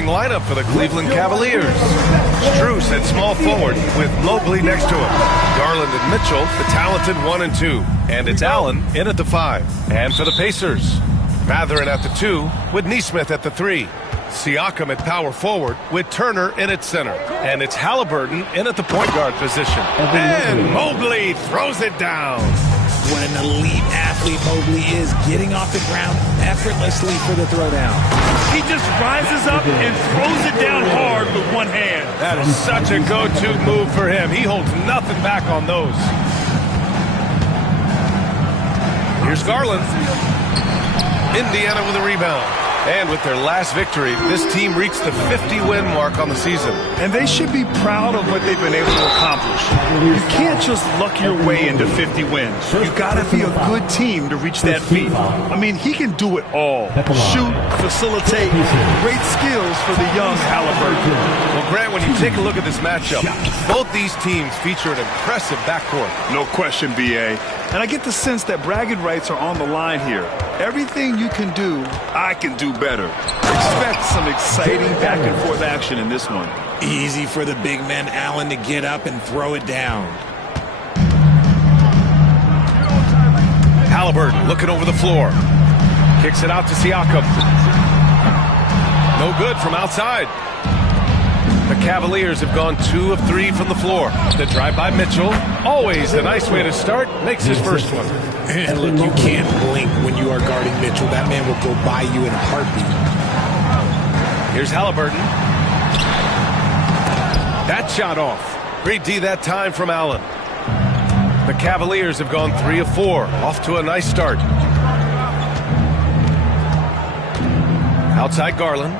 Lineup for the Cleveland Cavaliers. Strus at small forward with Mobley next to him. Garland and Mitchell, the talented 1 and 2. And it's Allen in at the 5. And for the Pacers, Mathurin at the 2 with Nesmith at the 3. Siakam at power forward with Turner in at center. And it's Halliburton in at the point guard position. And Mobley throws it down. What an elite athlete Mobley is, getting off the ground effortlessly for the throwdown. He just rises up and throws it down hard with one hand. That is such a go-to move for him. He holds nothing back on those. Here's Garland. Indiana with a rebound. And with their last victory, this team reached the 50-win mark on the season. And they should be proud of what they've been able to accomplish. You can't just luck your way into 50 wins. You got to be a good team to reach that feat. I mean, he can do it all. Shoot, facilitate, great skills for the young Halliburton. Well, Grant, when you take a look at this matchup, both these teams feature an impressive backcourt. No question, B.A. And I get the sense that bragging rights are on the line here. Everything you can do, I can do better. Expect some exciting back-and-forth action in this one. Easy for the big man Allen to get up and throw it down. Halliburton looking over the floor. Kicks it out to Siakam. No good from outside. The Cavaliers have gone 2 of 3 from the floor. The drive by Mitchell, always a nice way to start, makes his first one. And look, you can't blink when you are guarding Mitchell. That man will go by you in a heartbeat. Here's Halliburton. That shot off. Great D that time from Allen. The Cavaliers have gone 3 of 4, off to a nice start. Outside Garland.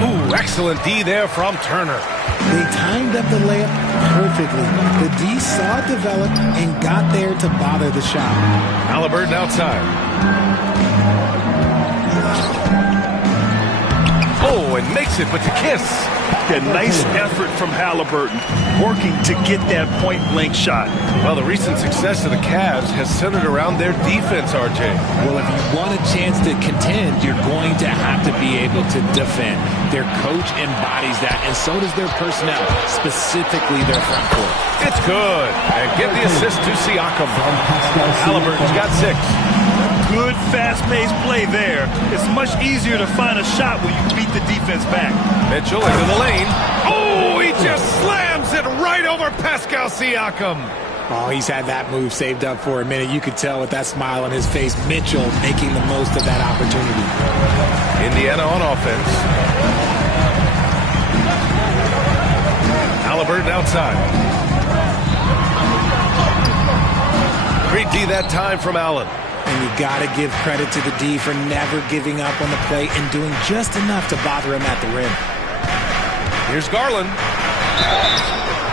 Ooh, excellent D there from Turner. They timed up the layup perfectly. The D saw it develop and got there to bother the shot. Halliburton outside. Oh, and makes it with the kiss. A nice effort from Halliburton, working to get that point-blank shot. Well, the recent success of the Cavs has centered around their defense, RJ. Well, if you want a chance to contend, you're going to have to be able to defend. Their coach embodies that, and so does their personnel, specifically their front court. It's good. And give the assist to Siakam. Halliburton's got 6. Good, fast-paced play there. It's much easier to find a shot when you beat the defense back. Mitchell into the lane. Oh, he just slams it right over Pascal Siakam. Oh, he's had that move saved up for a minute. You could tell with that smile on his face, Mitchell making the most of that opportunity. Indiana on offense. Halliburton outside. Great D that time from Allen. And you got to give credit to the D for never giving up on the play and doing just enough to bother him at the rim. Here's Garland.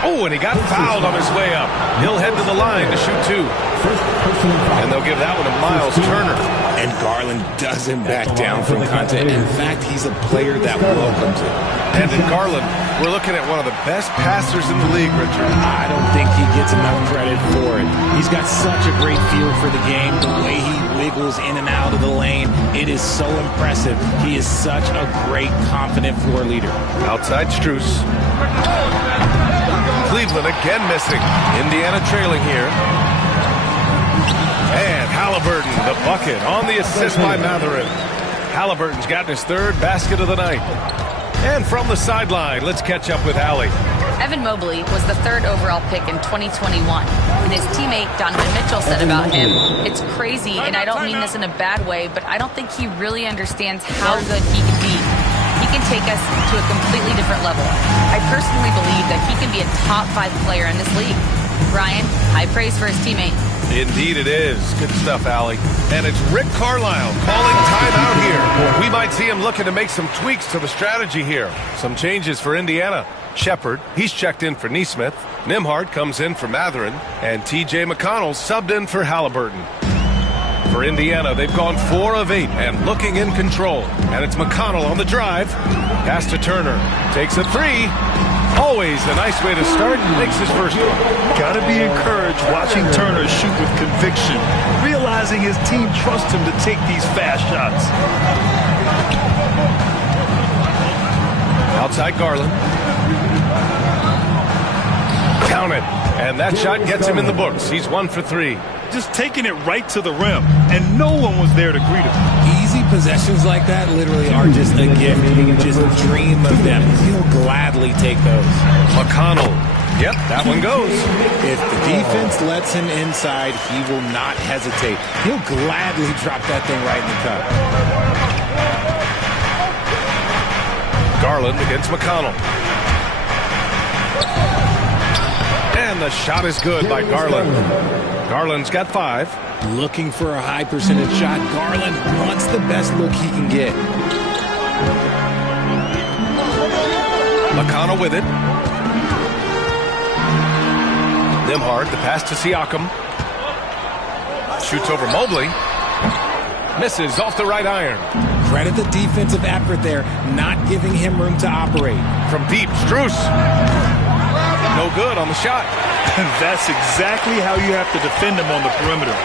Oh, and he got fouled on his way up. He'll head to the line to shoot 2. And they'll give that one to Miles Turner. And Garland doesn't back down from contact. In fact, he's a player that welcomes it. And in Garland, we're looking at one of the best passers in the league, Richard. I don't think he gets enough credit for it. He's got such a great feel for the game, the way he wiggles in and out of the lane. It is so impressive. He is such a great, confident floor leader. Outside Strus. Cleveland again missing. Indiana trailing here. And Halliburton, the bucket on the assist by Mathurin. Halliburton's gotten his 3rd basket of the night. And from the sideline, let's catch up with Allie. Evan Mobley was the 3rd overall pick in 2021. And his teammate Donovan Mitchell said about him, "It's crazy, and I don't mean this in a bad way, but I don't think he really understands how good he can be. He can take us to a completely different level. I personally believe that he can be a top 5 player in this league." Brian, high praise for his teammate. Indeed it is. Good stuff, Allie. And it's Rick Carlisle calling timeout here. We might see him looking to make some tweaks to the strategy here. Some changes for Indiana. Shepard, he's checked in for Nesmith. Nembhard comes in for Mathurin. And T.J. McConnell subbed in for Halliburton. For Indiana, they've gone 4 of 8 and looking in control. And it's McConnell on the drive. Pass to Turner. Takes a 3. Always a nice way to start. Makes his first one. Gotta be encouraged watching Turner shoot with conviction, realizing his team trusts him to take these fast shots. Outside Garland. Count it. And that shot gets him in the books. He's 1 for 3. Just taking it right to the rim, and no one was there to greet him. Easy possessions like that literally are just a gift. You can just dream of them. He'll gladly take those. McConnell. Yep, that one goes. If the defense lets him inside, he will not hesitate. He'll gladly drop that thing right in the cup. Garland against McConnell. And the shot is good by Garland. Garland's got 5. Looking for a high percentage shot. Garland wants the best look he can get. McConnell with it. Nembhard, the pass to Siakam. Shoots over Mobley. Misses off the right iron. Credit the defensive effort there, not giving him room to operate. From deep, Strus. No good on the shot. That's exactly how you have to defend him on the perimeter.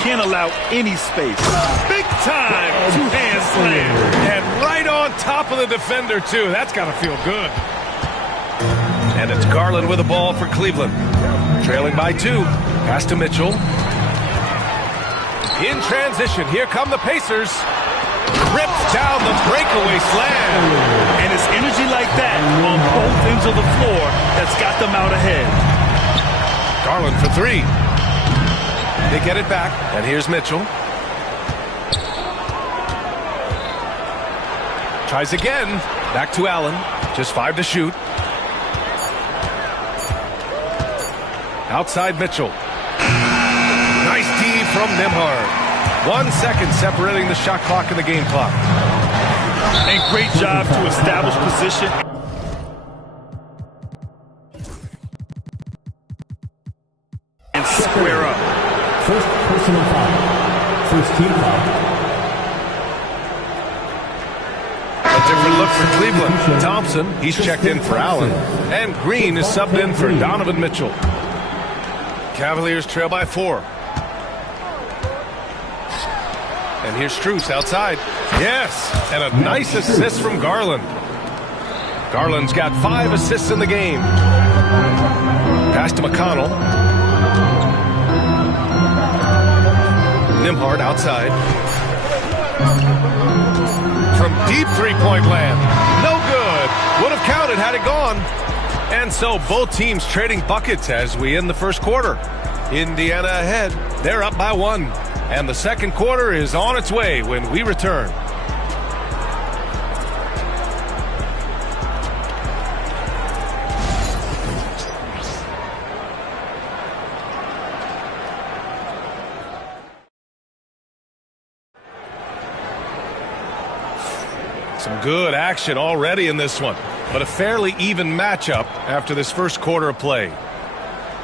Can't allow any space. Big time two-hand slam. And right on top of the defender, too. That's got to feel good. And it's Garland with the ball for Cleveland. Trailing by 2. Pass to Mitchell. In transition, here come the Pacers. Rips down the breakaway slam. And it's energy like that on both ends of the floor that's got them out ahead. Garland for 3. They get it back, and here's Mitchell. Tries again. Back to Allen. Just 5 to shoot. Outside Mitchell. Nice D from Nembhard. 1 second separating the shot clock and the game clock. And great job to establish position. And square up. First personal foul. First team foul. A different look for Cleveland. Thompson, he's checked in for Allen. And Green is subbed in for Donovan Mitchell. Cavaliers trail by 4. And here's Strus outside. Yes, and a nice assist from Garland. Garland's got 5 assists in the game. Pass to McConnell. Nembhard outside. From deep three-point land. No good. Would have counted had it gone. And so both teams trading buckets as we end the first quarter. Indiana ahead. They're up by 1. And the second quarter is on its way when we return. Some good action already in this one, but a fairly even matchup after this first quarter of play.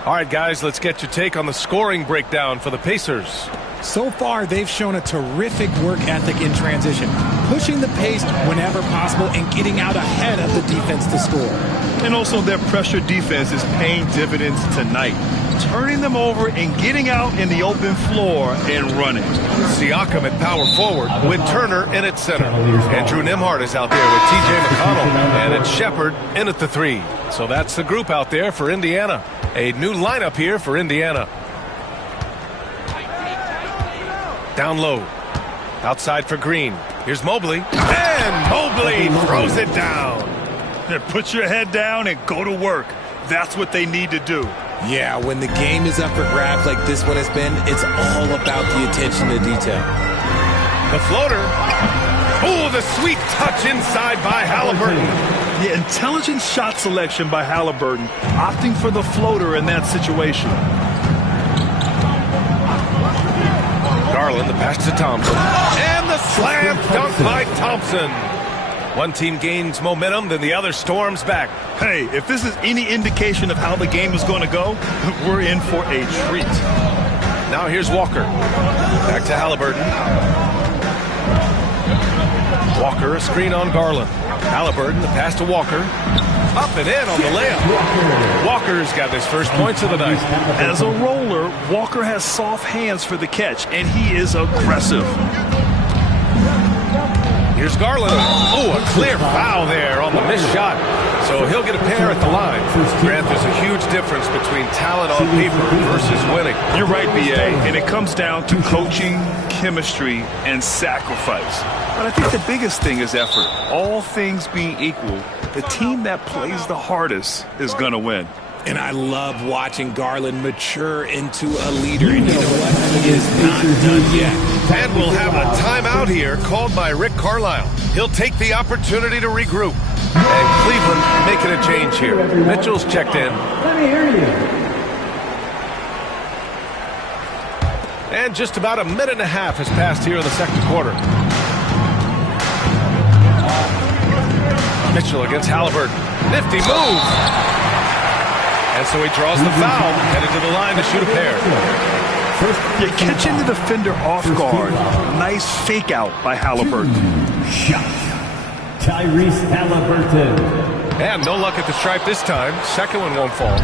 All right, guys, let's get your take on the scoring breakdown for the Pacers. So far, they've shown a terrific work ethic in transition, pushing the pace whenever possible and getting out ahead of the defense to score. And also their pressure defense is paying dividends tonight, turning them over and getting out in the open floor and running. Siakam at power forward with Turner in at center. Andrew Nembhard is out there with T.J. McConnell, and it's Shepard in at the 3. So that's the group out there for Indiana. A new lineup here for Indiana. Down low. Outside for Green. Here's Mobley. And Mobley throws it down. Put your head down and go to work. That's what they need to do. Yeah, when the game is up for grabs like this one has been, it's all about the attention to detail. The floater. Oh, the sweet touch inside by Halliburton. Yeah, intelligent shot selection by Halliburton, opting for the floater in that situation. Garland, the pass to Thompson. And the slam dunk by Thompson. One team gains momentum, then the other storms back. Hey, if this is any indication of how the game is going to go, we're in for a treat. Now here's Walker. Back to Halliburton. Walker, a screen on Garland. Halliburton, the pass to Walker. Up and in on the layup. Walker's got his first points of the night. As a roller, Walker has soft hands for the catch, and he is aggressive. Here's Garland. Oh, a clear foul there on the missed shot. So he'll get a pair at the line. Grant, there's a huge difference between talent on paper versus winning. You're right, B.A., and it comes down to coaching, chemistry, and sacrifice. But I think the biggest thing is effort. All things being equal, the team that plays the hardest is going to win. And I love watching Garland mature into a leader. And you know what? He is not done yet. And we'll have a timeout here called by Rick Carlisle. He'll take the opportunity to regroup. And Cleveland making a change here. Mitchell's checked in. Let me hear you. And just about a minute and a half has passed here in the second quarter. Mitchell against Halliburton. Nifty move. And so he draws the foul, headed to the line to shoot a pair. You're catching the defender off guard. Nice fake out by Halliburton. Shot. Tyrese Halliburton. And no luck at the stripe this time. Second one won't fall.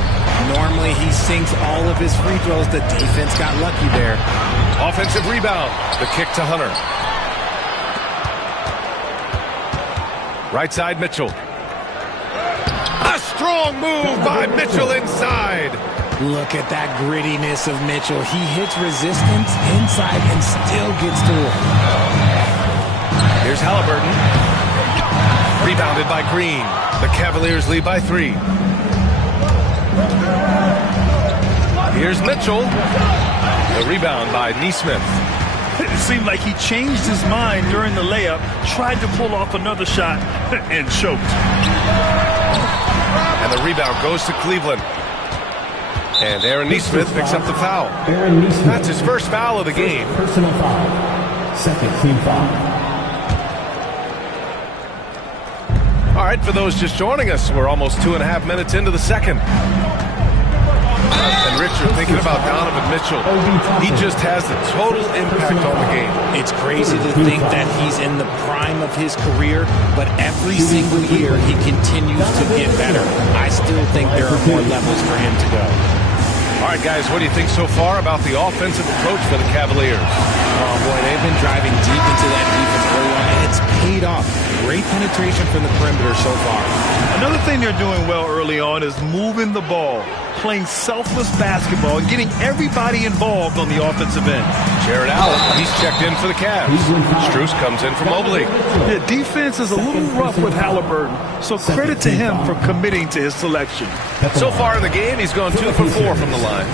Normally he sinks all of his free throws. The defense got lucky there. Offensive rebound. The kick to Hunter. Right side, Mitchell. A strong move by Mitchell inside. Look at that grittiness of Mitchell. He hits resistance inside and still gets to it. Here's Halliburton. Rebounded by Green. The Cavaliers lead by 3. Here's Mitchell. The rebound by Nesmith. It seemed like he changed his mind during the layup, tried to pull off another shot, and choked. And the rebound goes to Cleveland. And Aaron Nesmith picks up the foul. Aaron Nesmith. That's his first foul of the game. Personal foul. Second team foul. All right, for those just joining us, we're almost 2.5 minutes into the second. And Richard, thinking about Donovan Mitchell, he just has a total impact on the game. It's crazy to think that he's in the prime of his career, but every single year he continues to get better. I still think there are more levels for him to go. All right, guys, what do you think so far about the offensive approach for the Cavaliers? Oh, boy, they've been driving deep into that defense early on, and it's paid off. Great penetration from the perimeter so far. Another thing they're doing well early on is moving the ball, playing selfless basketball, and getting everybody involved on the offensive end. Jared Allen, he's checked in for the Cavs. Strus comes in for Mobley. The defense is a little rough with Halliburton, so credit to him for committing to his selection. So far in the game, he's gone 2 for 4 from the line.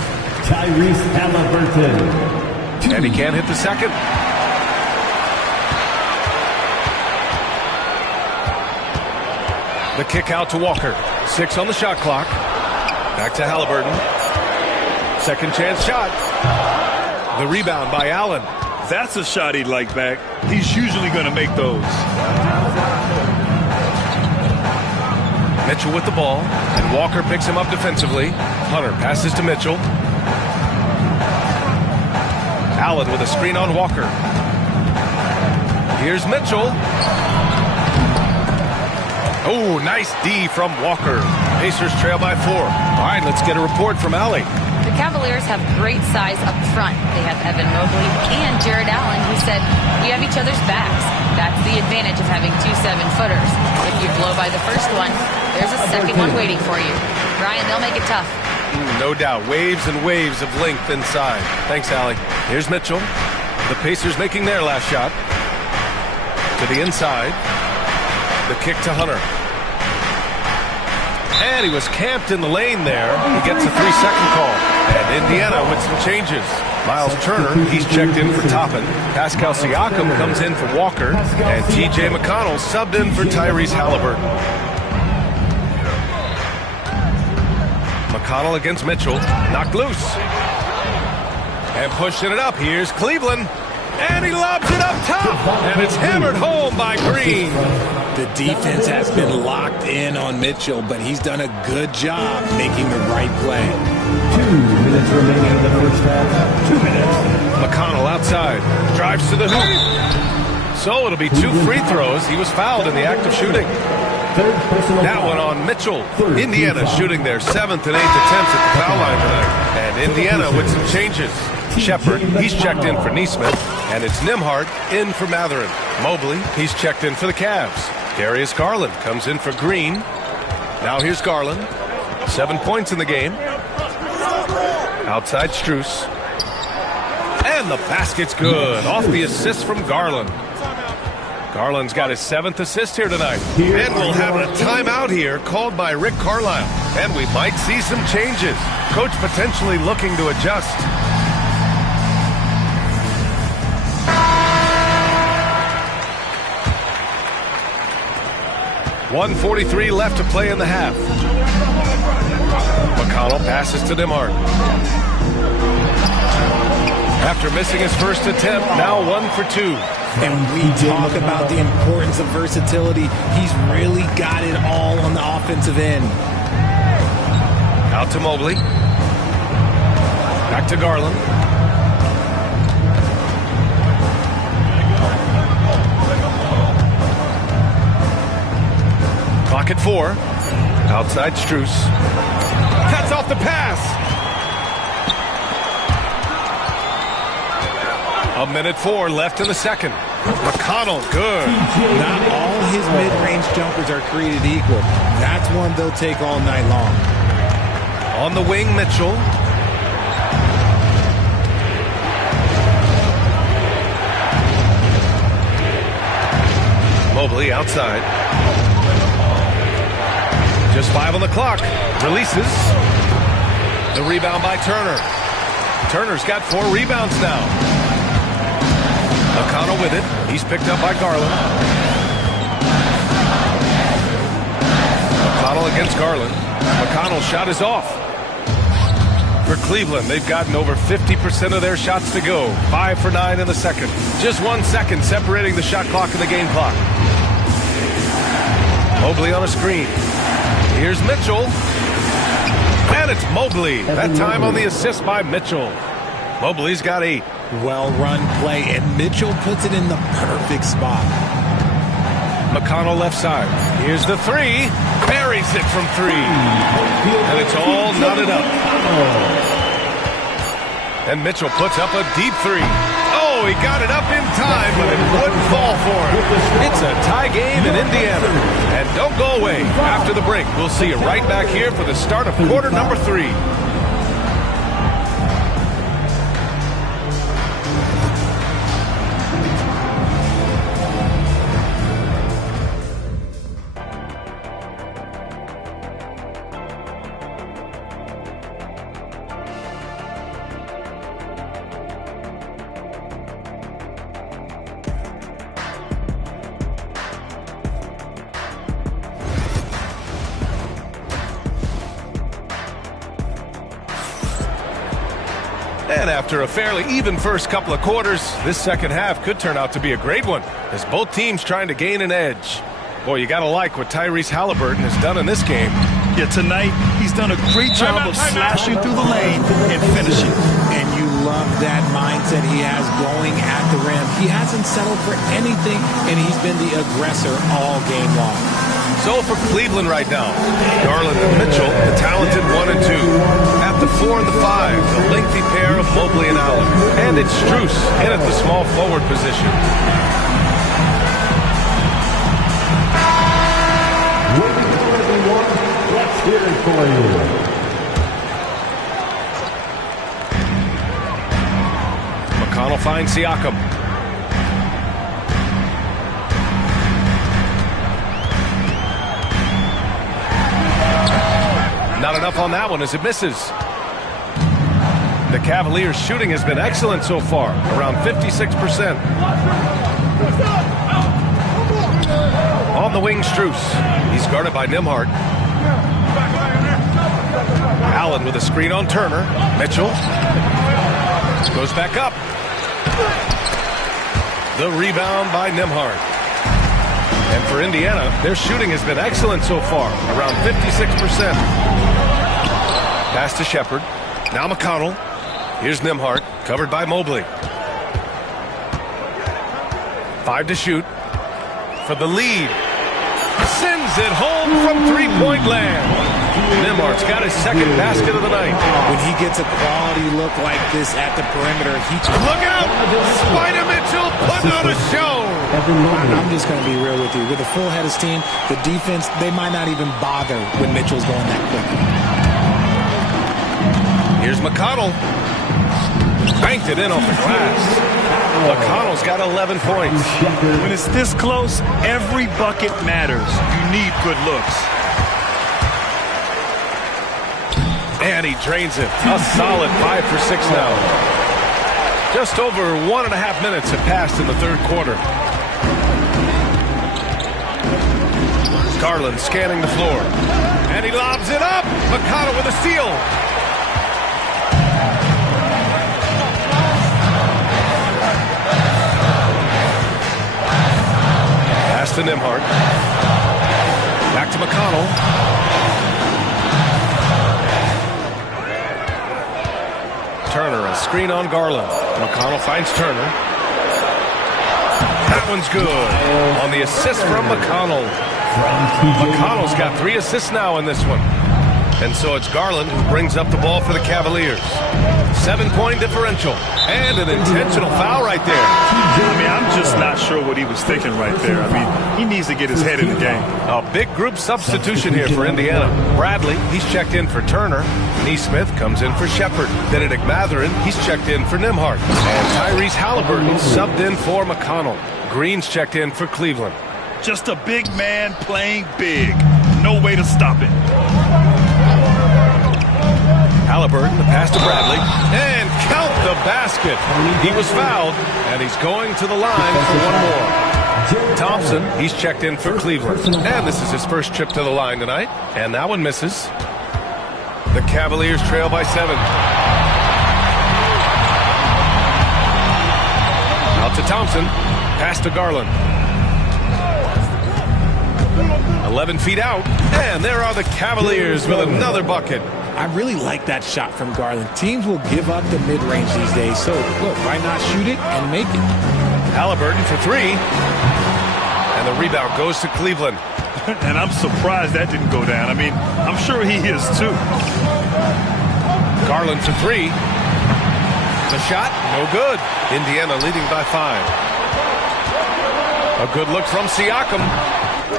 Tyrese Halliburton. And he can't hit the second. The kick out to Walker. 6 on the shot clock. Back to Halliburton. Second chance shot. The rebound by Allen. That's a shot he'd like back. He's usually going to make those. Mitchell with the ball. And Walker picks him up defensively. Hunter passes to Mitchell. Allen with a screen on Walker. Here's Mitchell. Oh, nice D from Walker. Pacers trail by 4. All right, let's get a report from Allie. The Cavaliers have great size up front. They have Evan Mobley and Jared Allen, who said, "We have each other's backs." That's the advantage of having 2 7-footers. If you blow by the first one, there's a second one waiting for you. Ryan, they'll make it tough. No doubt. Waves and waves of length inside. Thanks, Allie. Here's Mitchell. The Pacers making their last shot. To the inside. The kick to Hunter. And he was camped in the lane there. He gets a 3-second call. And Indiana with some changes. Miles Turner, he's checked in for Toppin. Pascal Siakam comes in for Walker. And T.J. McConnell subbed in for Tyrese Halliburton. McConnell against Mitchell. Knocked loose. And pushing it up. Here's Cleveland. And he lobs it up top. And it's hammered home by Green. The defense has been locked in on Mitchell, but he's done a good job making the right play. 2 minutes remaining in the first half. 2 minutes. McConnell outside. Drives to the hoop. So it'll be 2 free throws. He was fouled in the act of shooting. That one on Mitchell. Indiana shooting their 7th and 8th attempts at the foul line tonight. And Indiana with some changes. Shepard, he's checked in for Neesmith. And it's Nembhard in for Matherin. Mobley, he's checked in for the Cavs. Darius Garland comes in for Green. Now here's Garland. 7 points in the game. Outside Strus. And the basket's good. Off the assist from Garland. Garland's got his 7th assist here tonight. And we'll have a timeout here called by Rick Carlisle. And we might see some changes. Coach potentially looking to adjust. .143 left to play in the half. McConnell passes to Nembhard. After missing his first attempt, now 1 for 2. And we talk about the importance of versatility. He's really got it all on the offensive end. Out to Mobley. Back to Garland. Clock at 4. Outside Strus. Cuts off the pass. 1:04 left in the second. McConnell, good. Not all his mid-range jumpers are created equal. That's one they'll take all night long. On the wing, Mitchell. Mobley outside. Just 5 on the clock. Releases. The rebound by Turner. Turner's got 4 rebounds now. McConnell with it. He's picked up by Garland. McConnell against Garland. McConnell's shot is off. For Cleveland, they've gotten over 50% of their shots to go. 5 for 9 in the second. Just 1 second separating the shot clock and the game clock. Mobley on a screen. Here's Mitchell. And it's Mobley. That time on the assist by Mitchell. Mobley's got 8. Well-run play, and Mitchell puts it in the perfect spot. McConnell left side. Here's the 3. Buries it from 3. And it's all knotted up. And Mitchell puts up a deep 3. Oh, he got it up in time, but it wouldn't fall for him. It's a tie game in Indiana. And don't go away. After the break, we'll see you right back here for the start of quarter number 3. And after a fairly even first couple of quarters, this second half could turn out to be a great one, as both teams trying to gain an edge. Boy, you got to like what Tyrese Halliburton has done in this game. Yeah, tonight, he's done a great job of slashing through the lane and finishing. And you love that mindset he has going at the rim. He hasn't settled for anything, and he's been the aggressor all game long. So for Cleveland right now, Garland and Mitchell, the talented 1 and 2. At the 4 and the 5, the lengthy pair of Mobley and Allen. And it's Strus in at the small forward position. Let's hear it for you. McConnell finds Siakam. Not enough on that one as it misses. The Cavaliers' shooting has been excellent so far, around 56%. On the wing, Strus. He's guarded by Nembhard. Allen with a screen on Turner. Mitchell goes back up. The rebound by Nembhard. And for Indiana, their shooting has been excellent so far, around 56%. Pass to Shepard. Now McConnell. Here's Nembhard, covered by Mobley. 5 to shoot. For the lead. Sends it home from three-point land. Nimhart's got his second basket of the night. When he gets a quality look like this at the perimeter, look out! Spider Mitchell putting on a show. I'm just going to be real with you. With a full head of steam, the defense, they might not even bother when Mitchell's going that quickly. Here's McConnell. Banked it in off the glass. McConnell's got 11 points. When it's this close, every bucket matters. You need good looks. And he drains it. A solid 5 for 6 now. Just over 1.5 minutes have passed in the third quarter. Garland scanning the floor. And he lobs it up. McConnell with a steal. Pass to Nimhart. Back to McConnell. Turner, a screen on Garland. McConnell finds Turner. That one's good. On the assist from McConnell. McConnell's got 3 assists now in this one. And so it's Garland who brings up the ball for the Cavaliers. 7-point differential. And an intentional foul right there. I mean, I'm just not sure what he was thinking right there. I mean, he needs to get his head in the game. A big group substitution here for Indiana. Bradley, he's checked in for Turner. Neesmith comes in for Shepard. Benedict Mathurin, he's checked in for Nimhart. And Tyrese Halliburton subbed in for McConnell. Green's checked in for Cleveland. Just a big man playing big. No way to stop it. Halliburton, the pass to Bradley, and count the basket. He was fouled, and he's going to the line for one more. Thompson, he's checked in for Cleveland, and this is his first trip to the line tonight, and that one misses. The Cavaliers trail by 7. Out to Thompson, pass to Garland. 11 feet out, and there are the Cavaliers with another bucket. I really like that shot from Garland. Teams will give up the mid-range these days, so look, why not shoot it and make it? Halliburton for 3, and the rebound goes to Cleveland. And I'm surprised that didn't go down. I mean, I'm sure he is too. Garland for 3. The shot, no good. Indiana leading by 5. A good look from Siakam.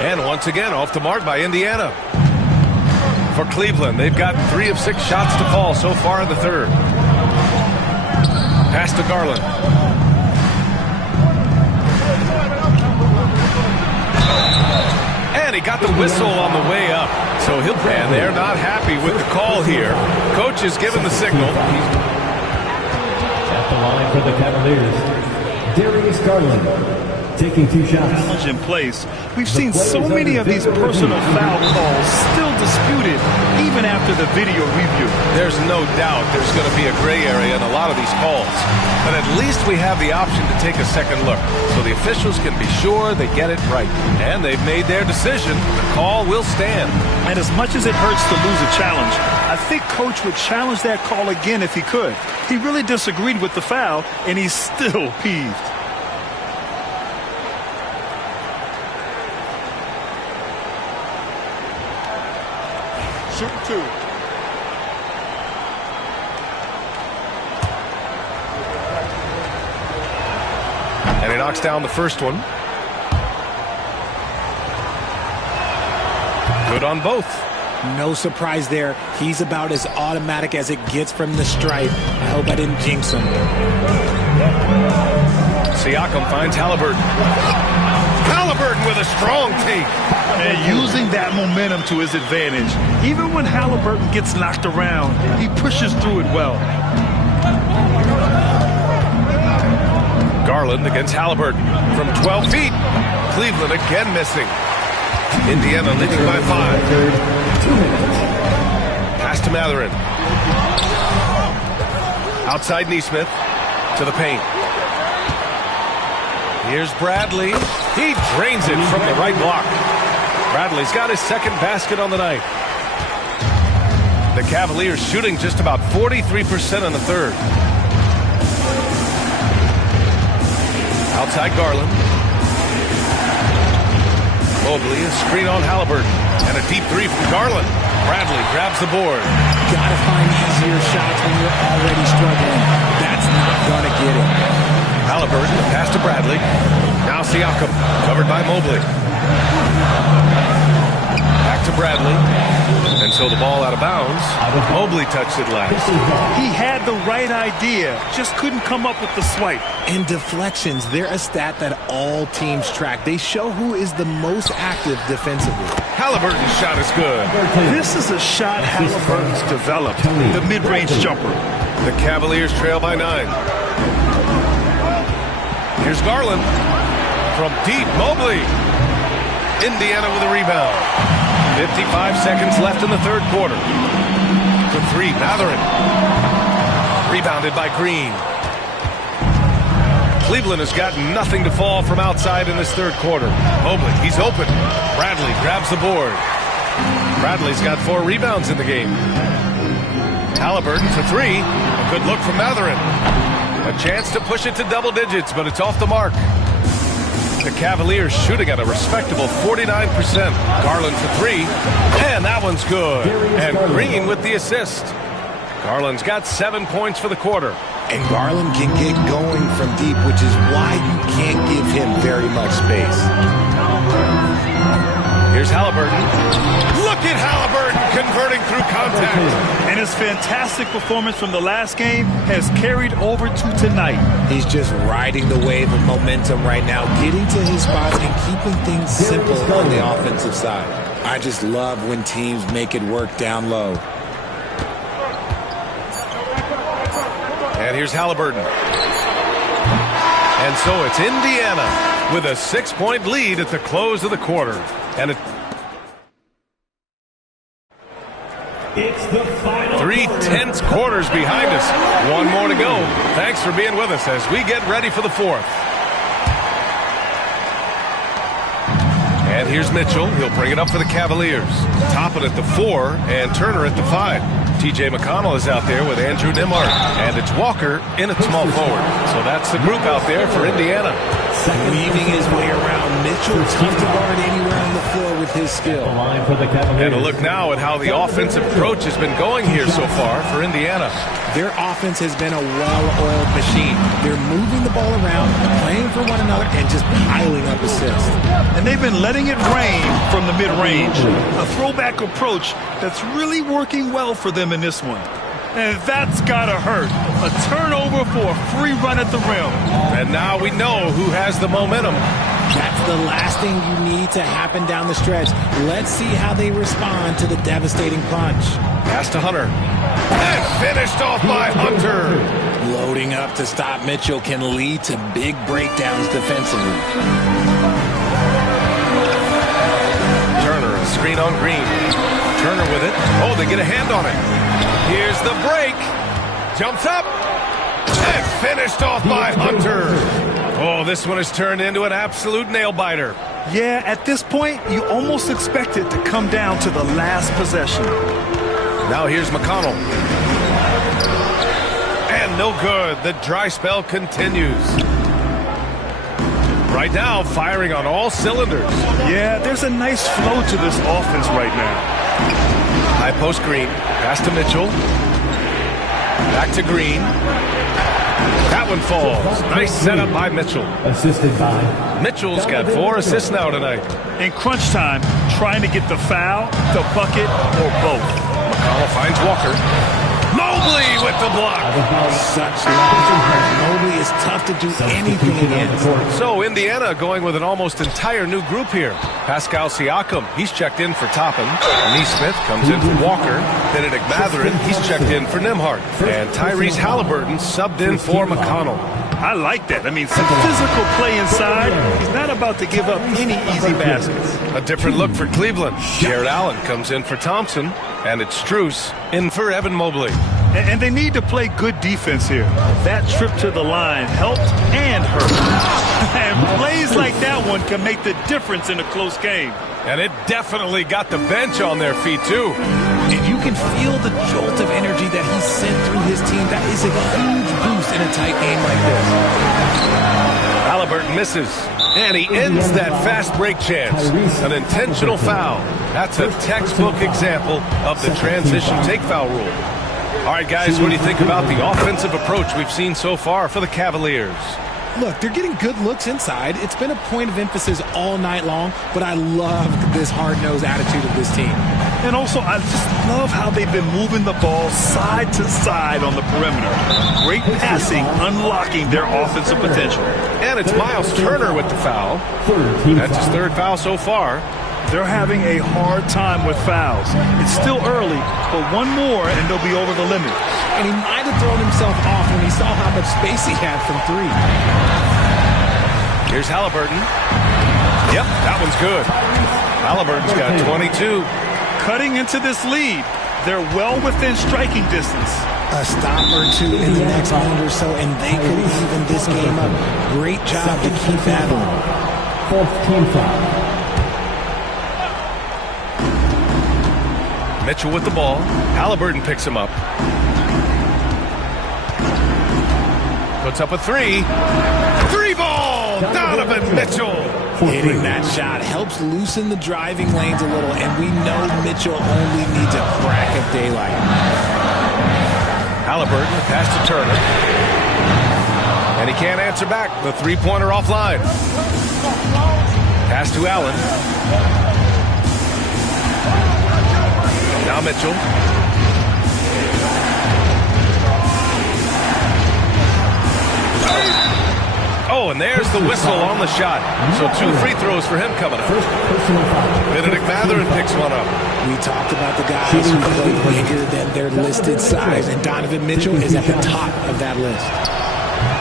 And once again, off the mark by Indiana. For Cleveland, they've got 3 of 6 shots to fall so far in the third. Pass to Garland. And he got the whistle on the way up. So he'll, and they're not happy with the call here. Coach has given the signal. At the line for the Cavaliers, Darius Garland. Taking 2 shots. In place. We've seen so many of these personal foul calls still disputed even after the video review. There's no doubt there's going to be a gray area in a lot of these calls. But at least we have the option to take a second look so the officials can be sure they get it right. And they've made their decision. The call will stand. And as much as it hurts to lose a challenge, I think Coach would challenge that call again if he could. He really disagreed with the foul, and he's still peeved. Shoot 2. And he knocks down the first one. Good on both. No surprise there. He's about as automatic as it gets from the stripe. I hope I didn't jinx him. Siakam finds Halliburton. Halliburton with a strong take. And using that momentum to his advantage. Even when Halliburton gets knocked around, he pushes through it well. Garland against Halliburton from 12 feet. Cleveland again missing. Indiana leading by 5. Pass to Mathurin. Outside Neesmith to the paint. Here's Bradley. He drains it from the right block. Bradley's got his second basket on the night. The Cavaliers shooting just about 43% in the third. Outside Garland. Mobley, a screen on Halliburton. And a deep three from Garland. Bradley grabs the board. Gotta find easier shots when you're already struggling. That's not gonna get it. Halliburton, pass to Bradley. Now Siakam, covered by Mobley. Back to Bradley. And so the ball out of bounds. Mobley touched it last. He had the right idea, just couldn't come up with the swipe. And deflections, they're a stat that all teams track. They show who is the most active defensively. Halliburton's shot is good. This is a shot Halliburton's developed, the mid-range jumper. The Cavaliers trail by 9. Here's Garland. From deep, Mobley. Indiana with a rebound. 55 seconds left in the third quarter. For three, Mathurin. Rebounded by Green. Cleveland has got nothing to fall from outside in this third quarter. Mobley, he's open. Bradley grabs the board. Bradley's got 4 rebounds in the game. Halliburton for 3. A good look from Mathurin. A chance to push it to double digits, but it's off the mark. The Cavaliers shooting at a respectable 49%. Garland for 3. And that one's good. And Green with the assist. Garland's got 7 points for the quarter. And Garland can get going from deep, which is why you can't give him very much space. Here's Halliburton. Look at Halliburton converting through contact. And his fantastic performance from the last game has carried over to tonight. He's just riding the wave of momentum right now, getting to his spots and keeping things simple on the offensive side. I just love when teams make it work down low. And here's Halliburton. And so it's Indiana with a 6-point lead at the close of the quarter. And It's the final 3 tense quarters behind us. One more to go. Thanks for being with us as we get ready for the fourth. And here's Mitchell. He'll bring it up for the Cavaliers. Toppin at the 4 and Turner at the 5. T.J. McConnell is out there with Andrew Nembhard. And it's Walker in at small forward. So that's the group out there for Indiana. Weaving his way around. Mitchell tough to guard anywhere on the floor with his skill. And a look now at how the offensive approach has been going here so far for Indiana. Their offense has been a well-oiled machine. They're moving the ball around, playing for one another, and just piling up assists. And they've been letting it rain from the mid-range. A throwback approach that's really working well for them in this one. And that's gotta hurt. A turnover for a free run at the rim. And now we know who has the momentum. That's the last thing you need to happen down the stretch. Let's see how they respond to the devastating punch. Pass to Hunter. And finished off by Hunter. Loading up to stop Mitchell can lead to big breakdowns defensively. Turner, a screen on Green. Turner with it. Oh, they get a hand on it. Here's the break. Jumps up. And finished off by Hunter. Oh, this one has turned into an absolute nail-biter. Yeah, at this point, you almost expect it to come down to the last possession. Now here's McConnell. And no good. The dry spell continues. Right now, firing on all cylinders. Yeah, there's a nice flow to this offense right now. High post Green. Pass to Mitchell. Back to Green. That one falls. Nice setup by Mitchell. Assisted by Mitchell's got 4 assists now tonight. In crunch time, trying to get the foul, the bucket, or both. McConnell finds Walker. Mobley with the block. Such long arms. Mobley is tough to do anything against. So Indiana going with an almost entire new group here. Pascal Siakam, he's checked in for Toppin. Neesmith comes in for Walker. Benedict Mathurin, he's checked in for Nembhard. And Tyrese Halliburton subbed in for McConnell. I like that. I mean, some physical play inside. He's not about to give up any easy baskets. A different look for Cleveland. Jared Allen comes in for Thompson. And it's Strus in for Evan Mobley. And they need to play good defense here. That trip to the line helped and hurt. And plays like that one can make the difference in a close game. And it definitely got the bench on their feet, too. And you can feel the jolt of energy that he sent through his team. That is a huge boost in a tight game like this. Halliburton misses. And he ends that fast break chance. An intentional foul. That's a textbook example of the transition take foul rule. All right, guys, what do you think about the offensive approach we've seen so far for the Cavaliers? Look, they're getting good looks inside. It's been a point of emphasis all night long, but I love this hard-nosed attitude of this team. And also, I just love how they've been moving the ball side to side on the perimeter. Great passing, unlocking their offensive potential. And it's Miles Turner with the foul. That's his third foul so far. They're having a hard time with fouls. It's still early, but one more and they'll be over the limit. And he might have thrown himself off when he saw how much space he had from three. Here's Halliburton. Yep, that one's good. Halliburton's got 22. Cutting into this lead. They're well within striking distance. A stop or two in the next minute or so, and they could even this game up. Great job to keep battling. Fourth team foul. Mitchell with the ball. Halliburton picks him up. Puts up a three. Three ball! Donovan Mitchell! Hitting that shot helps loosen the driving lanes a little, and we know Mitchell only needs a crack of daylight. Halliburton, the pass to Turner. And he can't answer back. The three-pointer offline. Pass to Allen. Now Mitchell. Oh, and there's the whistle on the shot. So 2 free throws for him coming up. Benedict Mathurin picks one up. We talked about the guys who play bigger than their listed size, and Donovan Mitchell is at the top of that list.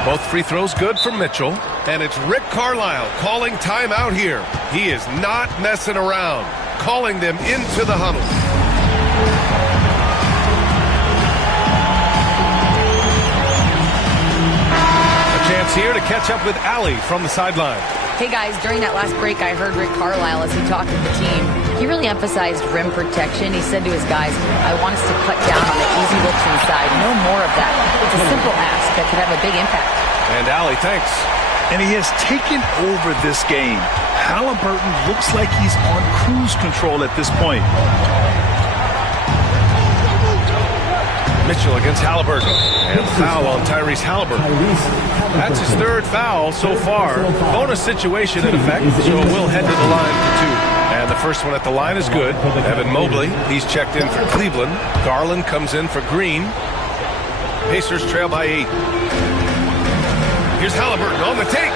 Both free throws good for Mitchell. And it's Rick Carlisle calling timeout here. He is not messing around. Calling them into the huddle. Chance here to catch up with Allie from the sideline. Hey guys, during that last break, I heard Rick Carlisle as he talked to the team. He really emphasized rim protection. He said to his guys, I want us to cut down on the easy looks inside. No more of that. It's a simple ask that could have a big impact. And Allie, thanks. And he has taken over this game. Halliburton looks like he's on cruise control at this point. Mitchell against Halliburton. And foul on Tyrese Halliburton. That's his third foul so far. Bonus situation in effect, so we'll head to the line for 2. And the first one at the line is good. Evan Mobley, he's checked in for Cleveland. Garland comes in for Green. Pacers trail by 8. Here's Halliburton on the take.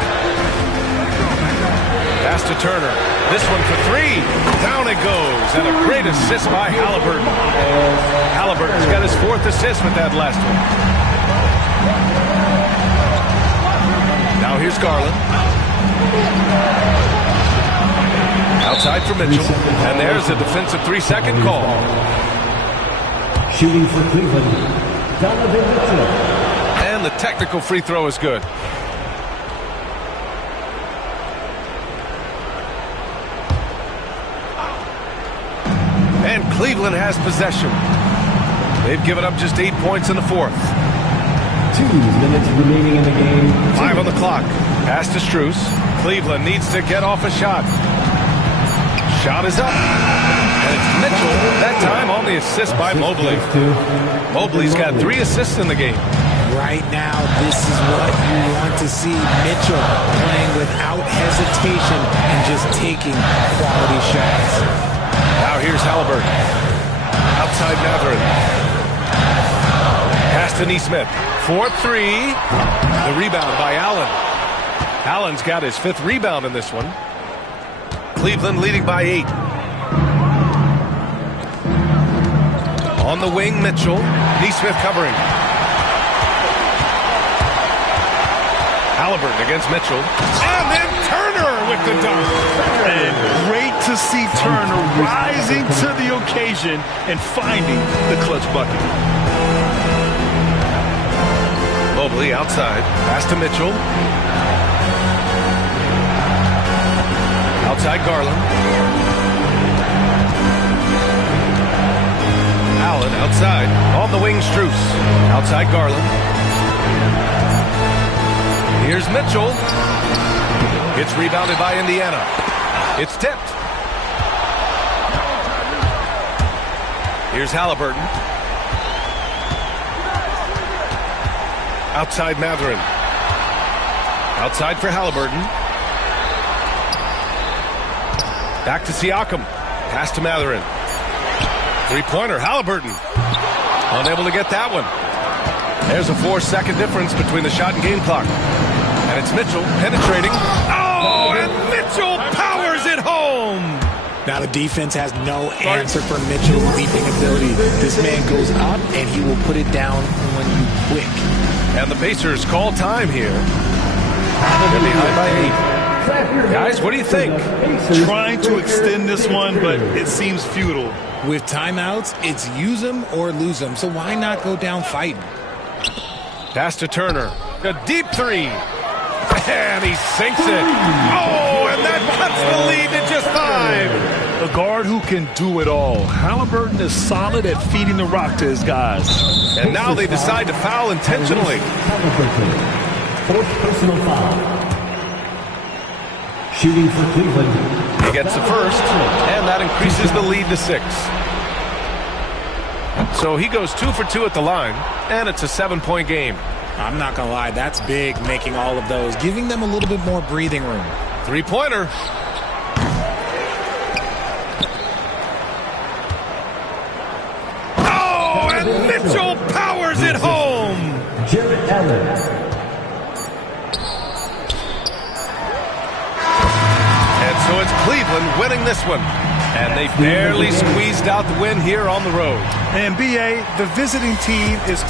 Pass to Turner. This one for 3. Down it goes. And a great assist by Halliburton. Halliburton's got his 4th assist with that last one. Now here's Garland. Outside for Mitchell. And there's a defensive 3-second call. Shooting for Cleveland, Donovan Mitchell. And the technical free throw is good. And Cleveland has possession. They've given up just 8 points in the 4th. 2 minutes remaining in the game. 5 on the clock. Pass to Strus. Cleveland needs to get off a shot. Shot is up. And it's Mitchell, that time on the assist by Mobley. Mobley's got 3 assists in the game. Right now, this is what you want to see. Mitchell playing without hesitation and just taking quality shots. Now here's Halliburton. Outside Mathurin. Pass to Nesmith. 4-3. The rebound by Allen. Allen's got his 5th rebound in this one. Cleveland leading by 8. On the wing, Mitchell. Nesmith covering. Halliburton against Mitchell. And then Turner with the dunk. And great to see Turner rising to the occasion and finding the clutch bucket. Mobley outside. Pass to Mitchell. Outside Garland. Allen outside. On the wing, Strus. Outside Garland. Here's Mitchell. It's rebounded by Indiana. It's tipped. Here's Halliburton. Outside Mathurin. Outside for Halliburton. Back to Siakam. Pass to Mathurin. Three-pointer, Halliburton. Unable to get that one. There's a 4-second difference between the shot and game clock. And it's Mitchell penetrating. Oh, and Mitchell powers it home. Now the defense has no answer for Mitchell's leaping ability. This man goes up, and he will put it down when you quick. And the Pacers call time here. They're behind by 8. Guys, what do you think? Trying to extend this one, but it seems futile. With timeouts, it's use them or lose them. So why not go down fighting? Pass to Turner. A deep three. And he sinks it. Oh, and that cuts the lead to just 5. A guard who can do it all. Halliburton is solid at feeding the rock to his guys. And now they decide to foul intentionally. Fourth personal foul. Shooting for Cleveland. He gets the first, and that increases the lead to 6. So he goes 2 for 2 at the line, and it's a 7-point game. I'm not going to lie, that's big, making all of those, giving them a little bit more breathing room. Three-pointer. Oh, and Mitchell powers it home. Jarrett Allen. And so it's Cleveland winning this one. And they barely squeezed out the win here on the road. And, B.A., the visiting team is